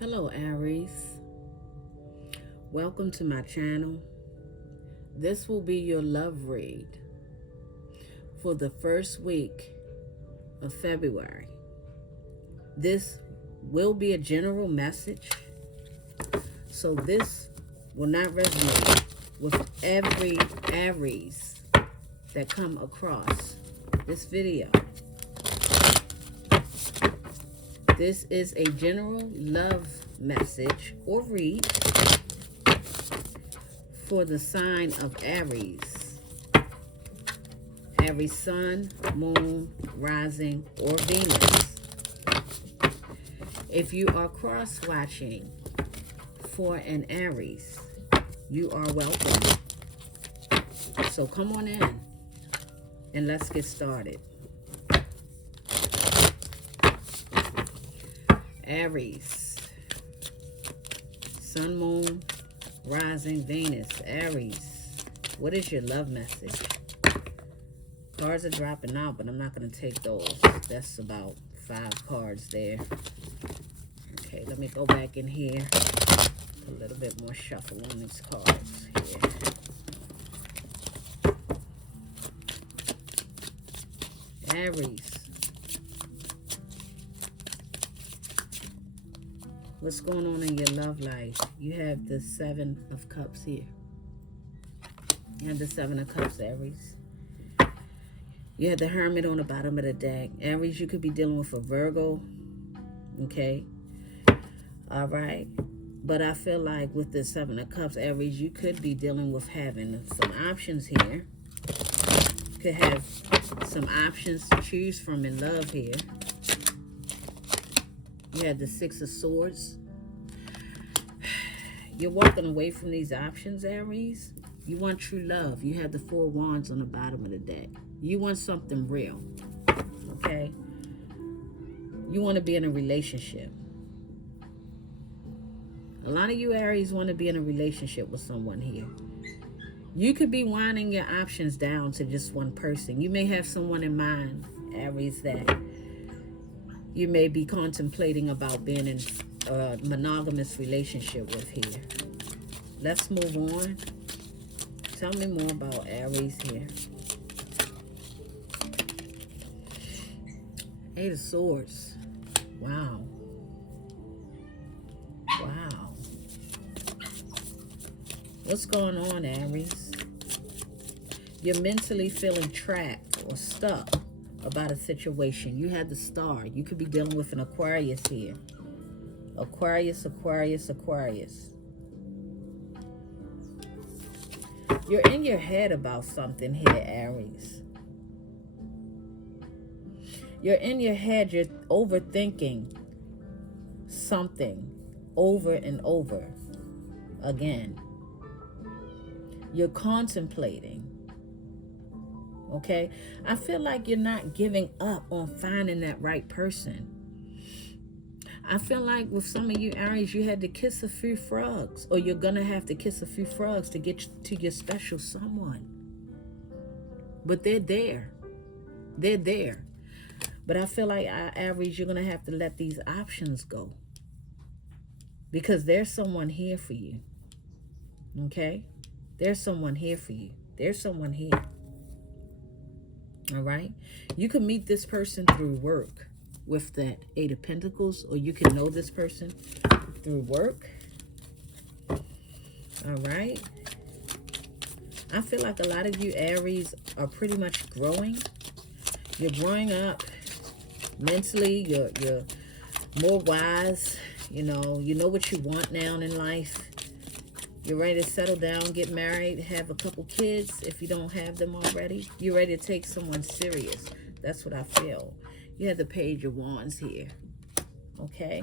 Hello, Aries. Welcome to my channel. This will be your love read for the first week of February. This will be a general message, so this will not resonate with every Aries that come across this video. This is a general love message or read for the sign of Aries. Aries sun, moon, rising, or Venus. If you are cross-watching for an Aries, you are welcome. So come on in and let's get started. Aries, sun, moon, rising, Venus. Aries, what is your love message? Cards are dropping out, but I'm not going to take those. That's about 5 cards there. Okay, let me go back in here. A little bit more shuffle on these cards here. Aries, what's going on in your love life? You have the 7 of Cups here. You have the 7 of Cups, Aries. You have the Hermit on the bottom of the deck. Aries, you could be dealing with a Virgo. Okay. All right. But I feel like with the 7 of Cups, Aries, you could be dealing with having some options here. You could have some options to choose from in love here. You had the 6 of Swords. You're walking away from these options, Aries. You want true love. You have the 4 Wands on the bottom of the deck. You want something real, okay? You want to be in a relationship. A lot of you Aries want to be in a relationship with someone here. You could be winding your options down to just one person. You may have someone in mind, Aries, that you may be contemplating about being in a monogamous relationship with here. Let's move on. Tell me more about Aries here. 8 of Swords. Wow. Wow. What's going on, Aries? You're mentally feeling trapped or stuck about a situation. You had the Star. You could be dealing with an Aquarius here. Aquarius, Aquarius, Aquarius. You're in your head about something here, Aries. You're in your head. You're overthinking something over and over again. You're contemplating. Okay? I feel like you're not giving up on finding that right person. I feel like with some of you Aries, you had to kiss a few frogs, or you're going to have to kiss a few frogs to get to your special someone. But they're there. They're there. But I feel like, Aries, you're going to have to let these options go. Because there's someone here for you. Okay? There's someone here for you. There's someone here. All right? You can meet this person through work with that 8 of Pentacles, or you can know this person through work. All right? I feel like a lot of you Aries are pretty much growing. You're growing up mentally. You're more wise. You know what you want now in life. You're ready to settle down, get married, have a couple kids if you don't have them already. You're ready to take someone serious. That's what I feel. You have the Page of Wands here. Okay?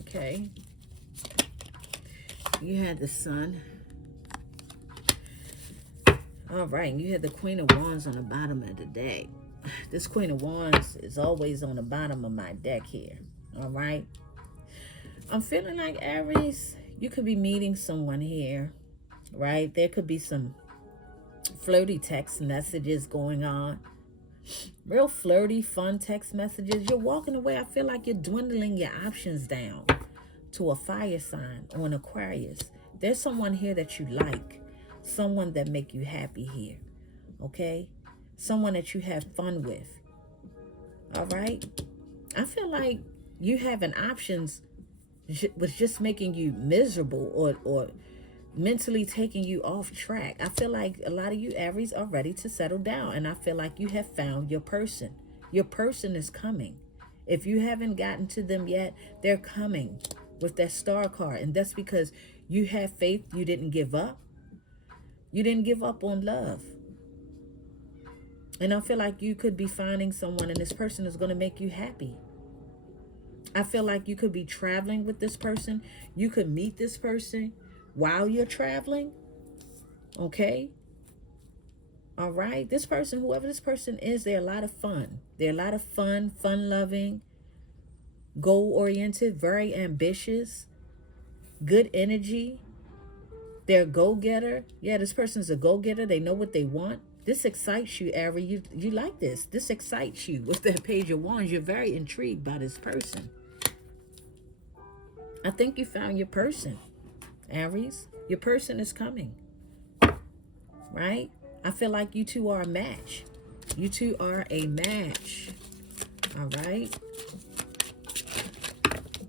Okay. You had the Sun. All right. You had the Queen of Wands on the bottom of the deck. This Queen of Wands is always on the bottom of my deck here. All right? I'm feeling like, Aries, you could be meeting someone here, right? There could be some flirty text messages going on. Real flirty, fun text messages. You're walking away. I feel like you're dwindling your options down to a fire sign or an Aquarius. There's someone here that you like. Someone that make you happy here. Okay? Someone that you have fun with. All right? I feel like you having options was just making you miserable or mentally taking you off track. I feel like a lot of you Aries are ready to settle down, and I feel like you have found your person. Your person is coming. If you haven't gotten to them yet, they're coming with that star card, and that's because you have faith. You didn't give up. You didn't give up on love. And I feel like you could be finding someone, and this person is going to make you happy. I feel like you could be traveling with this person. You could meet this person while you're traveling. Okay? All right? This person, whoever this person is, they're a lot of fun. They're a lot of fun, fun-loving, goal-oriented, very ambitious, good energy. They're a go-getter. Yeah, this person's a go-getter. They know what they want. This excites you, Aries. You like this. This excites you. With that Page of Wands, you're very intrigued by this person. I think you found your person, Aries. Your person is coming, right? I feel like you two are a match. You two are a match, all right?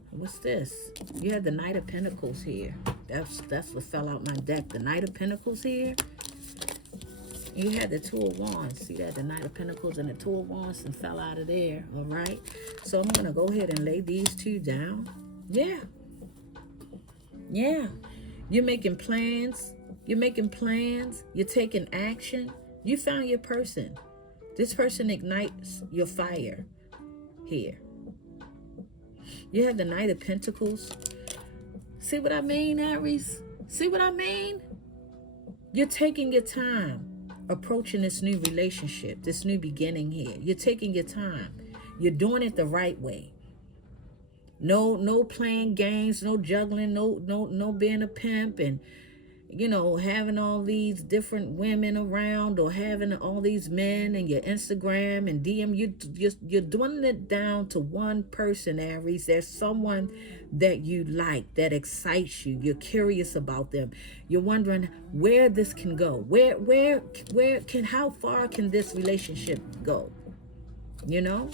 What's this? You had the Knight of Pentacles here. That's what fell out my deck. The Knight of Pentacles here. You had the Two of Wands. See that? The Knight of Pentacles and the Two of Wands and fell out of there, all right? So I'm going to go ahead and lay these two down. Yeah. Yeah. You're making plans. You're making plans. You're taking action. You found your person. This person ignites your fire here. You have the Knight of Pentacles. See what I mean, Aries? See what I mean? You're taking your time approaching this new relationship, this new beginning here. You're taking your time. You're doing it the right way. No playing games, no juggling, no being a pimp and, you know, having all these different women around or having all these men in your Instagram and DM. You're doing it down to one person, Aries. There's someone that you like, that excites you. You're curious about them. You're wondering where this can go. How far can this relationship go? You know?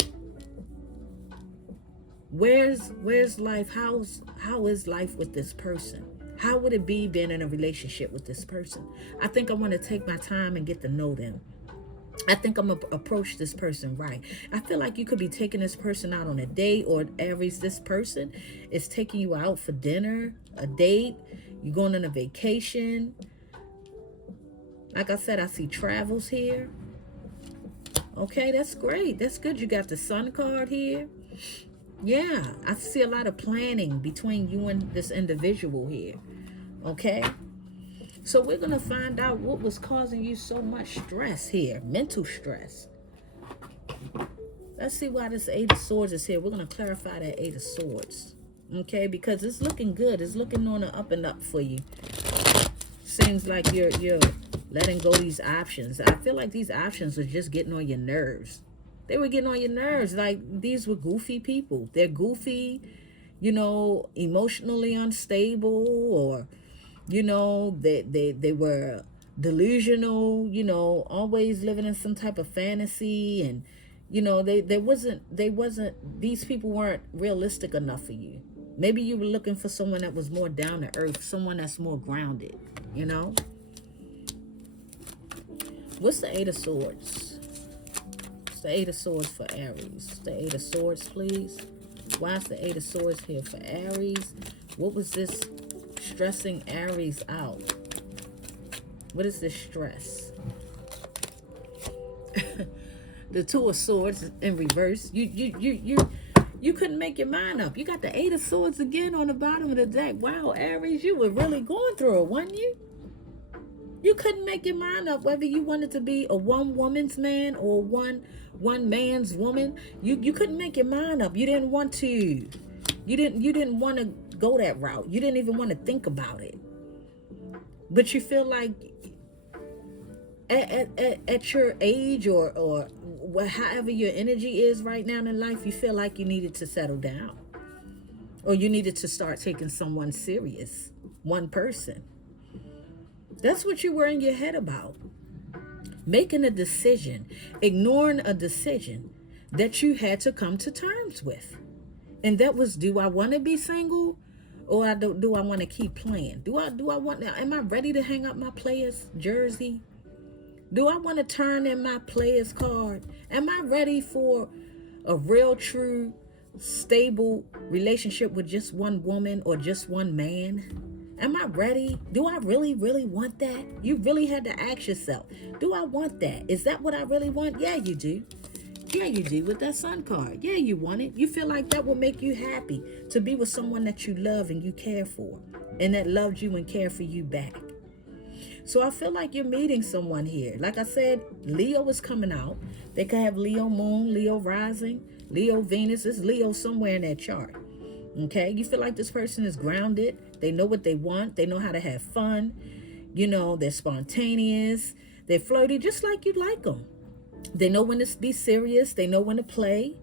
Where's life? How is life with this person? How would it be being in a relationship with this person? I think I want to take my time and get to know them. I think I'm going to approach this person right. I feel like you could be taking this person out on a date, or Aries, this person is taking you out for dinner, a date. You're going on a vacation. Like I said, I see travels here. Okay, that's great. That's good. You got the Sun card here. Yeah, I see a lot of planning between you and this individual here. Okay? So we're going to find out what was causing you so much stress here. Mental stress. Let's see why this Eight of Swords is here. We're going to clarify that Eight of Swords. Okay? Because it's looking good. It's looking on the up and up for you. Seems like you're letting go of these options. I feel like these options are just getting on your nerves. They were getting on your nerves. Like, these were goofy people. They're goofy, you know, emotionally unstable, or, you know, they were delusional, you know, always living in some type of fantasy. And, you know, these people weren't realistic enough for you. Maybe you were looking for someone that was more down to earth, someone that's more grounded, you know. What's the Eight of Swords? The Eight of Swords for Aries. The Eight of Swords, please. Why is the Eight of Swords here for Aries? What was this stressing Aries out? What is this stress? The Two of Swords in reverse. You couldn't make your mind up. You got the Eight of Swords again on the bottom of the deck. Wow, Aries, you were really going through it, weren't you? You couldn't make your mind up whether you wanted to be a one woman's man or one man's woman. You couldn't make your mind up. You didn't want to. You didn't want to go that route. You didn't even want to think about it. But you feel like At your age, or however your energy is right now in life, you feel like you needed to settle down, or you needed to start taking someone serious, one person. That's what you were in your head about. Making a decision, ignoring a decision that you had to come to terms with. And that was, do I want to be single, or do I want to keep playing? Do I want, am I ready to hang up my player's jersey? Do I want to turn in my player's card? Am I ready for a real, true, stable relationship with just one woman or just one man? Am I ready? Do I really, really want that? You really had to ask yourself, do I want that? Is that what I really want? Yeah, you do. Yeah, you do, with that sun card. Yeah, you want it. You feel like that will make you happy to be with someone that you love and you care for, and that loved you and cared for you back. So I feel like you're meeting someone here. Like I said, Leo is coming out. They could have Leo moon, Leo rising, Leo Venus. It's Leo somewhere in that chart. Okay? You feel like this person is grounded. They know what they want. They know how to have fun. You know, they're spontaneous. They're flirty, just like you like them. They know when to be serious. They know when to play.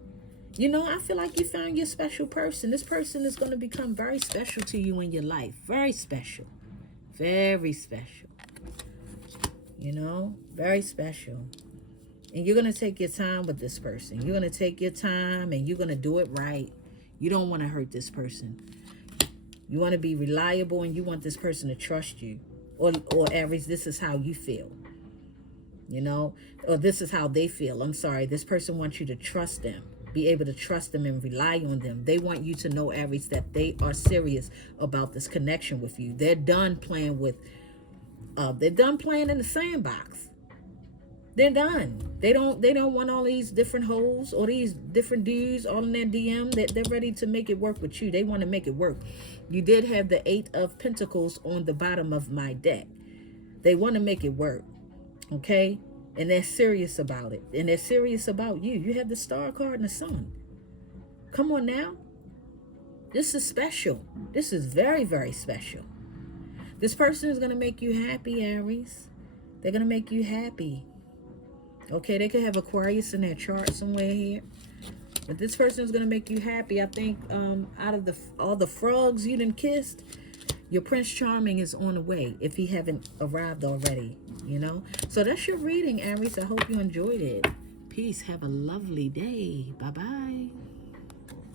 You know, I feel like you found your special person. This person is going to become very special to you in your life. Very special. Very special. You know, very special. And you're going to take your time with this person. You're going to take your time and you're going to do it right. You don't want to hurt this person. You want to be reliable and you want this person to trust you. Or Aries, this is how you feel. You know, or this is how they feel. I'm sorry. This person wants you to trust them. Be able to trust them and rely on them. They want you to know, Aries, that they are serious about this connection with you. They're done playing with they're done playing in the sandbox. They're done. They don't want all these different hoes or these different dudes all in their DM. They're ready to make it work with you. They want to make it work. You did have the 8 of Pentacles on the bottom of my deck. They want to make it work. Okay? And they're serious about it. And they're serious about you. You have the Star card and the Sun. Come on now. This is special. This is very, very special. This person is going to make you happy, Aries. They're going to make you happy. Okay, they could have Aquarius in their chart somewhere here. But this person is going to make you happy. I think out of all the frogs you done kissed, your Prince Charming is on the way if he haven't arrived already, you know. So that's your reading, Aries. I hope you enjoyed it. Peace. Have a lovely day. Bye-bye.